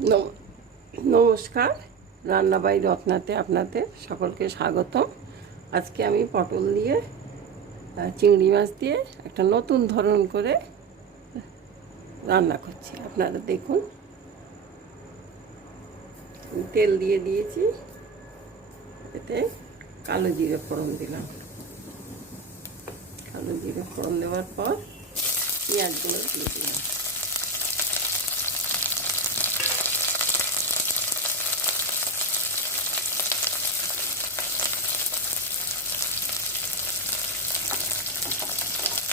নম- নমস্কার, রান্না বাই রত্নাতে আপনাদের সকলকে স্বাগত। আজকে আমি পটল দিয়ে চিংড়ি মাছ দিয়ে একটা নতুন ধরন করে রান্না করছি। আপনারা দেখুন, তেল দিয়ে দিয়েছি, এতে কালো জিরে ফোড়ন দিলাম। কালো জিরে ফোড়ন দেওয়ার পর পেঁয়াজগুলো দিয়ে দিলাম।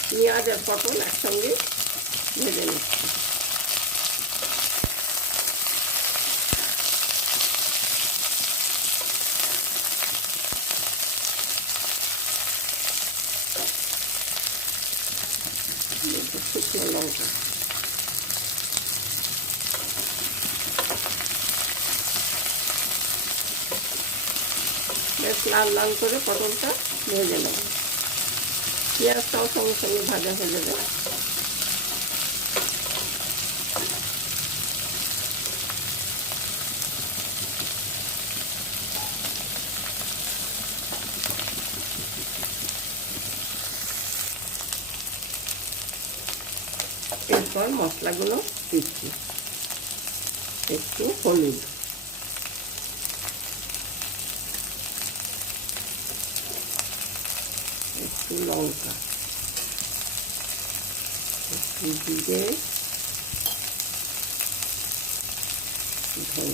পেঁয়াজ আর পটল একসঙ্গে ভেজে নিচ্ছি। শুকনো লঙ্কা, বেশ লাল লাল করে পটলটা ভেজে নেব। পেঁয়াজটাও সঙ্গে সঙ্গে ভাজা হয়ে যাবে। এরপর মশলাগুলো দিচ্ছি। একটু হলুদ, একটু লঙ্কা, একটু জিরে, ধনে,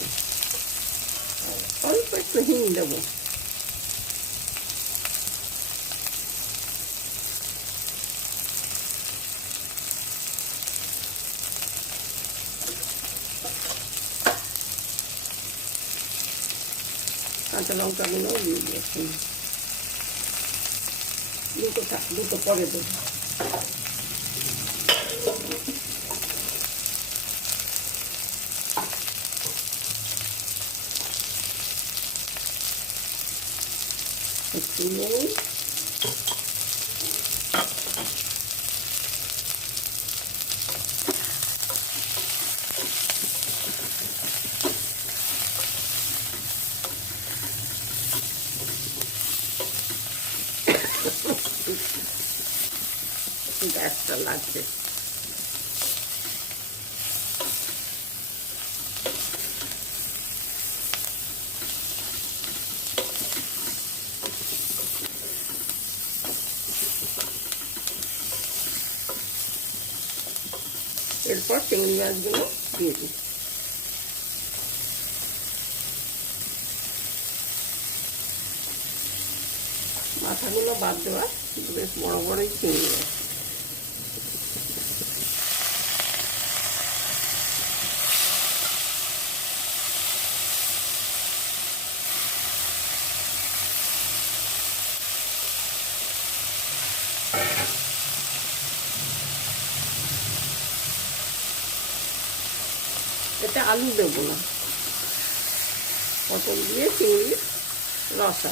অল্প একটু হিং দেবো। কাঁচা লঙ্কাগুলো দিয়ে দিয়েছি। দুটো পরে দেবো। একটু নুন, গ্যাসটা লাগবে। এরপর চিংড়ি মাছগুলো দিয়ে দিই। মাথাগুলো বাদ দেওয়া, বেশ বড় বড়ই চিংড়ি মাছ। এতে আলু দেবো না, পটল দিয়ে চিংড়ির রসা।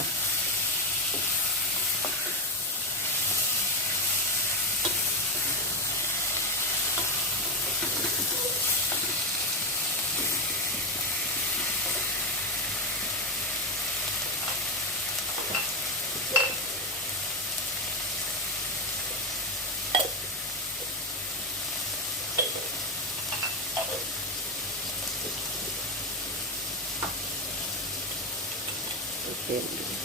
তেল দিই।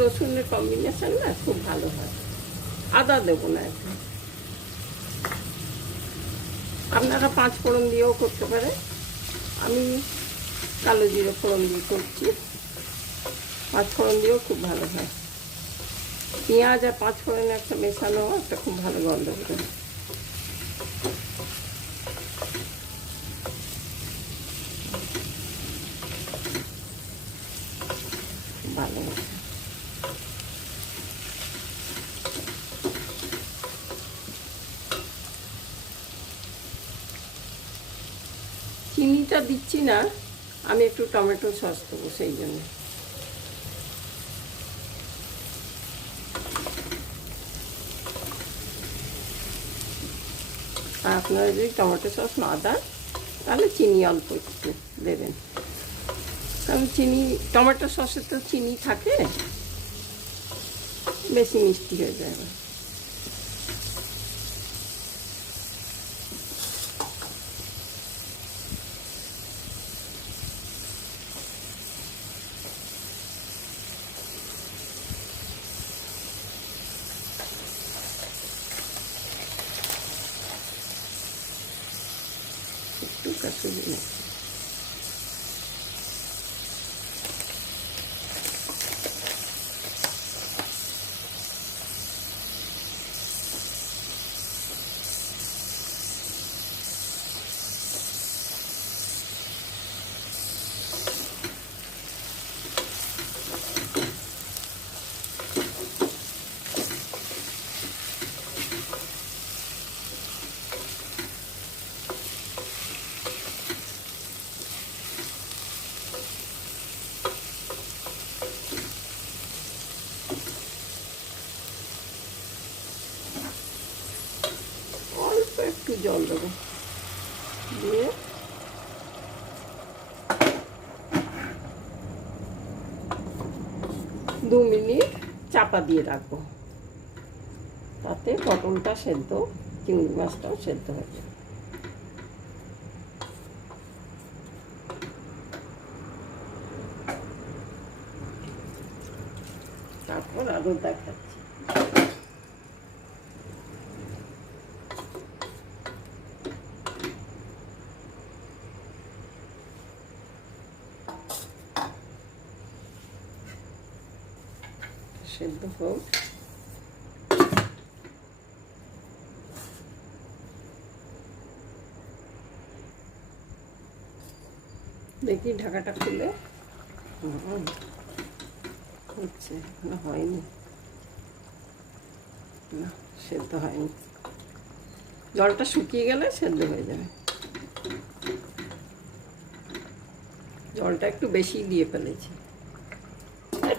রসুনের কম্বিনেশন না খুব ভালো হয়। আদা দেবো না এখন। আপনারা 5 ফোড়ন দিয়েও করতে পারে, আমি কালো জিরে ফোড়ন দিয়ে করছি। 5 ফোড়ন দিয়েও খুব ভালো হয়। পেঁয়াজ আর 5 ফোড়নে একটা মেশানো একটা খুব ভালো গন্ধ বেরোয়। ভালো চিনিটা দিচ্ছি না, আমি একটু টমেটো সস দেবো সেই জন্য। আর আপনারা যদি টমেটো সস না দেন তাহলে চিনি অল্প একটু দেবেন, কারণ চিনি টমেটো সসে তো চিনি থাকে, বেশি মিষ্টি হয়ে যায়। একটু কাসুরি মেথি। একটু জল দেবো, দিয়ে 2 মিনিট চাপা দিয়ে রাখবো, তাতে পটলটা সেদ্ধ, চিংড়ি মাছটাও সেদ্ধ হয়ে যাবে। তারপর আরও দেখাচ্ছি। সেদ্ধ হোক, দেখি ঢাকাটা খুলে। হচ্ছে না, হয়নি, না সেদ্ধ হয়নি। জলটা শুকিয়ে গেলে সেদ্ধ হয়ে যাবে। জলটা একটু বেশি দিয়ে ফেলেছি,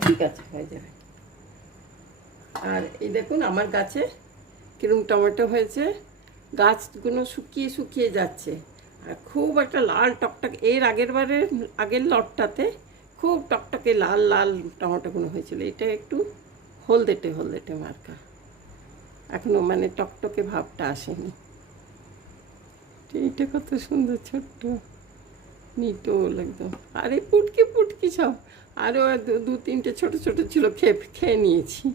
ঠিক আছে, হয়ে যাবে। আর এই দেখুন আমার গাছে কিরম টমেটো হয়েছে, গাছগুলো শুকিয়ে শুকিয়ে যাচ্ছে, আর খুব একটা লাল টকটকে, এর আগের লটটাতে খুব টকটকে লাল লাল টমেটোগুলো হয়েছিল, এটা একটু হলদেটে হলদেটে মার্কা, এখনো মানে টকটকে ভাবটা আসেনি। এইটা কত সুন্দর ছোট্ট নিটোল একদম, আর এই পুটকি পুটকি সব আরও 2-3টে ছোট ছোট ছিল, খেয়ে নিয়েছি,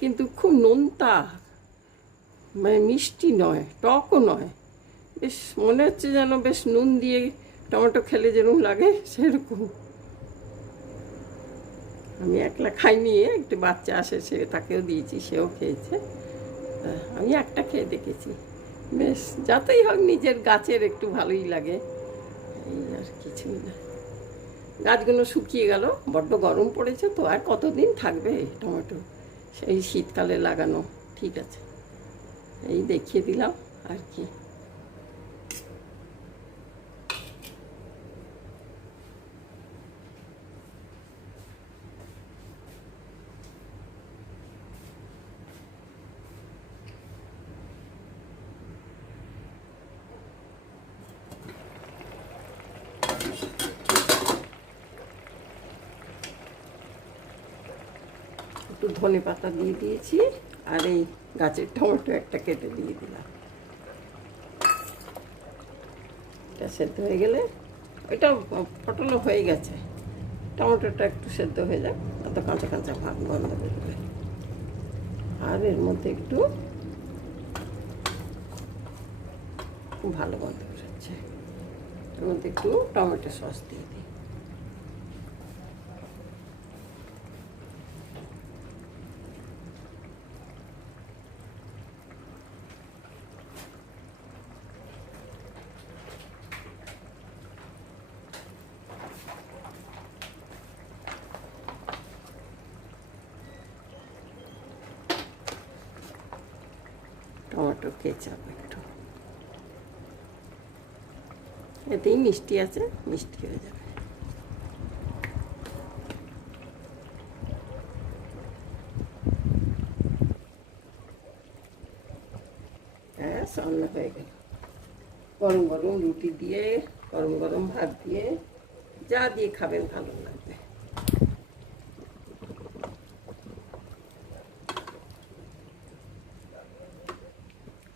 কিন্তু খুব নোনতা, মানে মিষ্টি নয়, টকও নয়, বেশ মনে হচ্ছে যেন বেশ নুন দিয়ে টমেটো খেলে যেরকম লাগে সেরকম। আমি একলা খাইনি, একটু বাচ্চা আসে, সে তাকেও দিয়েছি, সেও খেয়েছে, আমি একটা খেয়ে দেখেছি, বেশ যাতেই হোক নিজের গাছের একটু ভালোই লাগে, এই আর কিছুই না। গাছগুলো শুকিয়ে গেল, বড্ড গরম পড়েছে তো, আর কতদিন থাকবে টমেটো, সেই শীতকালে লাগানো, ঠিক আছে, এই দেখিয়ে দিলাম আর কি। একটু ধনে পাতা দিয়ে দিয়েছি, আর এই গাছের টমেটো একটা কেটে দিয়ে দিলাম। এটা সেদ্ধ হয়ে গেলে, ওইটা পটলও হয়ে গেছে, টমেটোটা একটু সেদ্ধ হয়ে যাক, এত কাঁচা কাঁচা ভাব গন্ধ করবে। আর এর মধ্যে একটু খুব ভালো গন্ধ বেরোচ্ছে। এর মধ্যে একটু টমেটো সস দিয়ে দিই। টমেটো কেচাপ একটু, এতেই মিষ্টি আছে, মিষ্টি হয়ে যাবে। হ্যাঁ, রান্না হয়ে গেল। গরম গরম রুটি দিয়ে, গরম গরম ভাত দিয়ে, যা দিয়ে খাবেন ভালো লাগবে।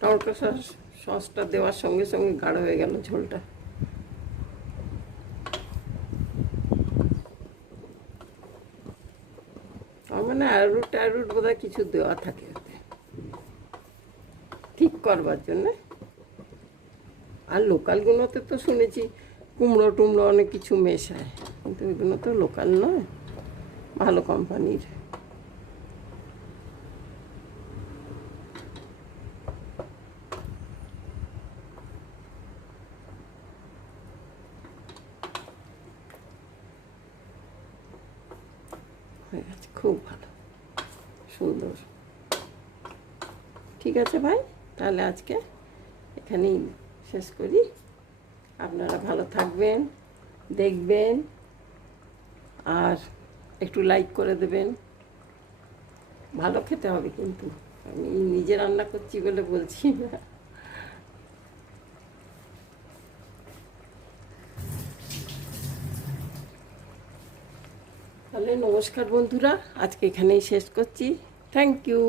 টমেটো সসটা দেওয়ার সঙ্গে সঙ্গে গাঢ় হয়ে গেল ঝোলটা। তার মানে অ্যারুট ট্যারুট বোধহয় কিছু দেওয়া থাকে ওতে, ঠিক করবার জন্যে। আর লোকালগুলোতে তো শুনেছি কুমড়ো টুমড়ো অনেক কিছু মেশায়, কিন্তু এগুলো তো লোকাল নয়, ভালো কোম্পানির। হয়ে গেছে, খুব ভালো, সুন্দর। ঠিক আছে ভাই, তাহলে আজকে এখানেই শেষ করি। আপনারা ভালো থাকবেন, দেখবেন, আর একটু লাইক করে দেবেন। ভালো খেতে হবে কিন্তু, আমি নিজে রান্না করছি বলে বলছি না। তাহলে নমস্কার বন্ধুরা, আজকে এখানেই শেষ করছি। Thank you.